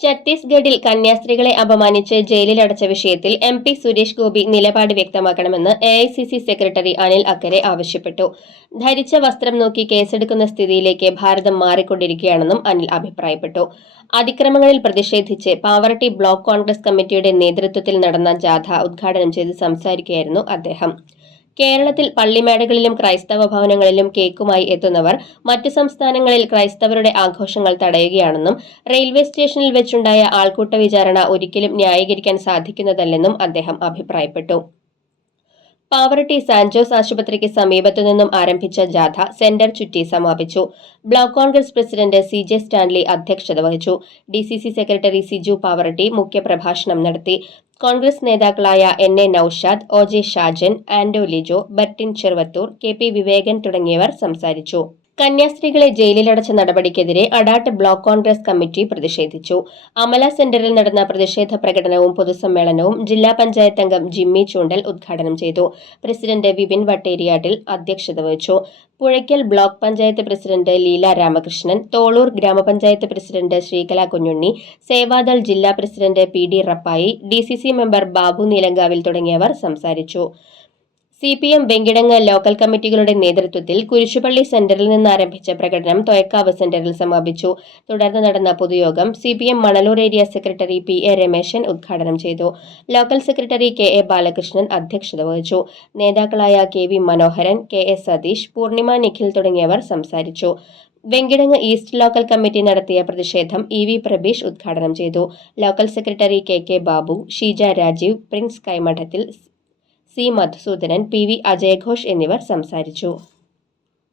ഛത്തീസ്ഗഡിൽ കന്യാസ്ത്രീകളെ അപമാനിച്ച് ജയിലിലടച്ച വിഷയത്തിൽ M P Suresh Gopi നിലപാട് വ്യക്തമാക്കണമെന്ന് A I C C secretary Anil Akkara ആവശ്യപ്പെട്ടു. ധരിച്ച വസ്ത്രം നോക്കി കേസെടുക്കുന്ന സ്ഥിതിയിലേക്ക് ഭാരതം മാറിക്കൊണ്ടിരിക്കുകയാണെന്നും അനിൽ അഭിപ്രായപ്പെട്ടു. അതിക്രമങ്ങളിൽ പ്രതിഷേധിച്ച് പാവറട്ടി ബ്ലോക്ക് കോൺഗ്രസ് കമ്മിറ്റിയുടെ നേതൃത്വത്തിൽ നടന്ന ജാഥ ഉദ്ഘാടനം ചെയ്ത് സംസാരിക്കുകയായിരുന്നു അദ്ദേഹം. കേരളത്തിൽ പള്ളിമേടകളിലും ക്രൈസ്തവ ഭവനങ്ങളിലും കേക്കുമായി എത്തുന്നവർ മറ്റു സംസ്ഥാനങ്ങളിൽ ക്രൈസ്തവരുടെ ആഘോഷങ്ങൾ തടയുകയാണെന്നും റെയിൽവേ സ്റ്റേഷനിൽ വെച്ചുണ്ടായ ആൾക്കൂട്ട വിചാരണ ഒരിക്കലും ന്യായീകരിക്കാൻ സാധിക്കുന്നതല്ലെന്നും അദ്ദേഹം അഭിപ്രായപ്പെട്ടു. പാവറട്ടി സാൻജോസ് ആശുപത്രിക്ക് സമീപത്തു നിന്നും ആരംഭിച്ച ജാഥ സെന്റർ ചുറ്റി സമാപിച്ചു. Block Congress president C J Stanley അധ്യക്ഷത വഹിച്ചു. D C C secretary Siju Pavaratty മുഖ്യപ്രഭാഷണം നടത്തി. കോൺഗ്രസ് നേതാക്കളായ N A Naushad O J Shajan Ando Lijo Bertin Cheruvathur K P Vivekan തുടങ്ങിയവർ സംസാരിച്ചു. കന്യാസ്ത്രീകളെ ജയിലിലടച്ച നടപടിക്കെതിരെ അഡാട്ട് ബ്ലോക്ക് കോൺഗ്രസ് കമ്മിറ്റി പ്രതിഷേധിച്ചു. അമല സെന്ററിൽ നടന്ന പ്രതിഷേധ പ്രകടനവും പൊതുസമ്മേളനവും ജില്ലാ പഞ്ചായത്ത് അംഗം ജിമ്മി ചൂണ്ടൽ ഉദ്ഘാടനം ചെയ്തു. പ്രസിഡന്റ് വിപിൻ വട്ടേരിയാട്ടിൽ അധ്യക്ഷത വഹിച്ചു. പുഴയ്ക്കൽ ബ്ലോക്ക് പഞ്ചായത്ത് പ്രസിഡന്റ് ലീല രാമകൃഷ്ണൻ തോളൂർ ഗ്രാമപഞ്ചായത്ത് പ്രസിഡന്റ് ശ്രീകല കുഞ്ഞുണ്ണി സേവാദൾ ജില്ലാ president P D Rappai D member Babu Neelankavil തുടങ്ങിയവർ സംസാരിച്ചു. C P M Venkitangu local കമ്മിറ്റികളുടെ നേതൃത്വത്തിൽ കുരിശുപള്ളി സെന്ററിൽ നിന്ന് ആരംഭിച്ച പ്രകടനം തൊയക്കാവ് സെന്ററിൽ സമാപിച്ചു. തുടർന്ന് നടന്ന പൊതുയോഗം C P M Manalur area secretary P A Rameshan ഉദ്ഘാടനം ചെയ്തു. Local secretary K A Balakrishnan അധ്യക്ഷത വഹിച്ചു. നേതാക്കളായ K V Manoharan K S Satheesh Poornima Nikhil തുടങ്ങിയവർ സംസാരിച്ചു. വെങ്കിടങ്ങ് ഈസ്റ്റ് ലോക്കൽ കമ്മിറ്റി നടത്തിയ പ്രതിഷേധം ഇ വി പ്രബീഷ് ഉദ്ഘാടനം ചെയ്തു. Local secretary K K Babu Sheeja Rajeev Prince Kaimadathil C. Madhusoodanan P. V. അജയഘോഷ് എന്നിവർ സംസാരിച്ചു.